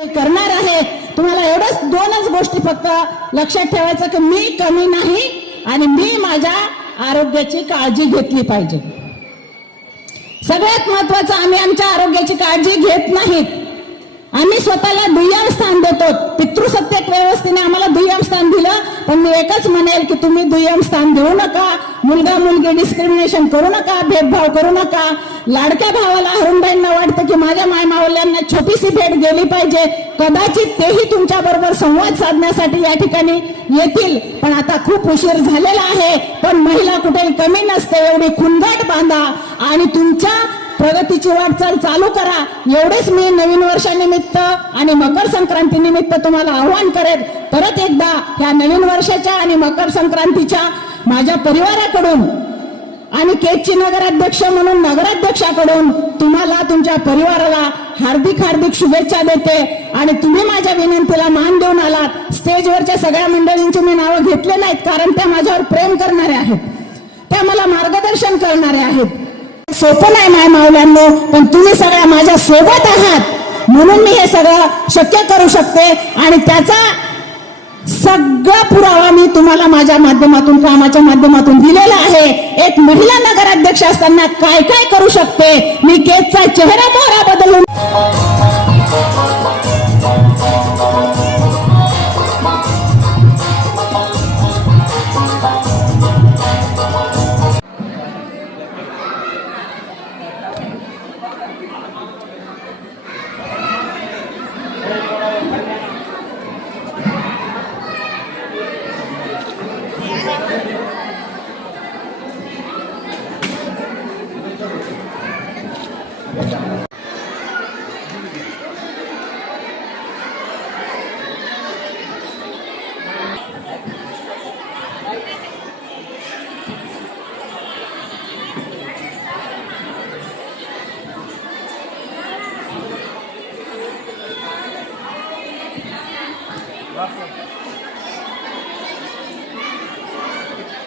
करणार आहे। तुम्हाला एवढंच दोनच गोष्टी फक्त लक्षात ठेवायचं की मी कमी नाही आणि मी माझ्या आरोग्याची काळजी घेतली पाहिजे। सगळ्यात महत्त्वाचं, आम्ही आमच्या आरोग्याची काळजी घेत नाहीत, आम्ही स्वतःला दुय्यम स्थान देतो। पितृसत्तेक व्यवस्थेने आम्हाला दुय्यम स्थान दिलं, पण मी एकच म्हणेल की तुम्ही दुय्यम स्थान देऊ नका, मुलगा मुलगी डिस्क्रिमिनेशन करू नका, भेदभाव करू नका। लाडक्या भावाला अरुणबाईंना वाटतं की माझ्या मायमावल्यांना छोटीशी भेट गेली पाहिजे, कदाचित तेही तुमच्या बरोबर संवाद साधण्यासाठी या ठिकाणी येतील, पण आता खूप उशीर झालेला आहे। पण महिला कुठेही कमी नसते, एवढी खुणगाट बांधा आणि तुमच्या प्रगतीची वाटचाल चालू करा। एवढेच मी नवीन वर्षानिमित्त आणि मकर संक्रांती निमित्त तुम्हाला आव्हान करेन। परत एकदा या नवीन वर्षाच्या आणि मकर संक्रांतीच्या माझ्या परिवाराकडून आणि केजची नगराध्यक्ष म्हणून नगराध्यक्षाकडून तुम्हाला तुमच्या परिवाराला हार्दिक हार्दिक शुभेच्छा देते। आणि तुम्ही माझ्या विनंतीला मान देऊन आलात। स्टेजवरच्या सगळ्या मंडळींची मी नावं घेतले नाहीत, कारण त्या माझ्यावर प्रेम करणारे आहेत, त्या मला मार्गदर्शन करणारे आहेत। सोपं नाही माय मावल्यांनो, पण तुम्ही सगळ्या माझ्या सोबत आहात म्हणून मी हे सगळं शक्य करू शकते। आणि त्याचा सगळा पुरावा मी तुम्हाला माझ्या माध्यमातून, कामाच्या माध्यमातून दिलेला आहे। एक महिला नगराध्यक्ष असताना काय काय करू शकते, मी केजचा चेहरा मोहरा बदलून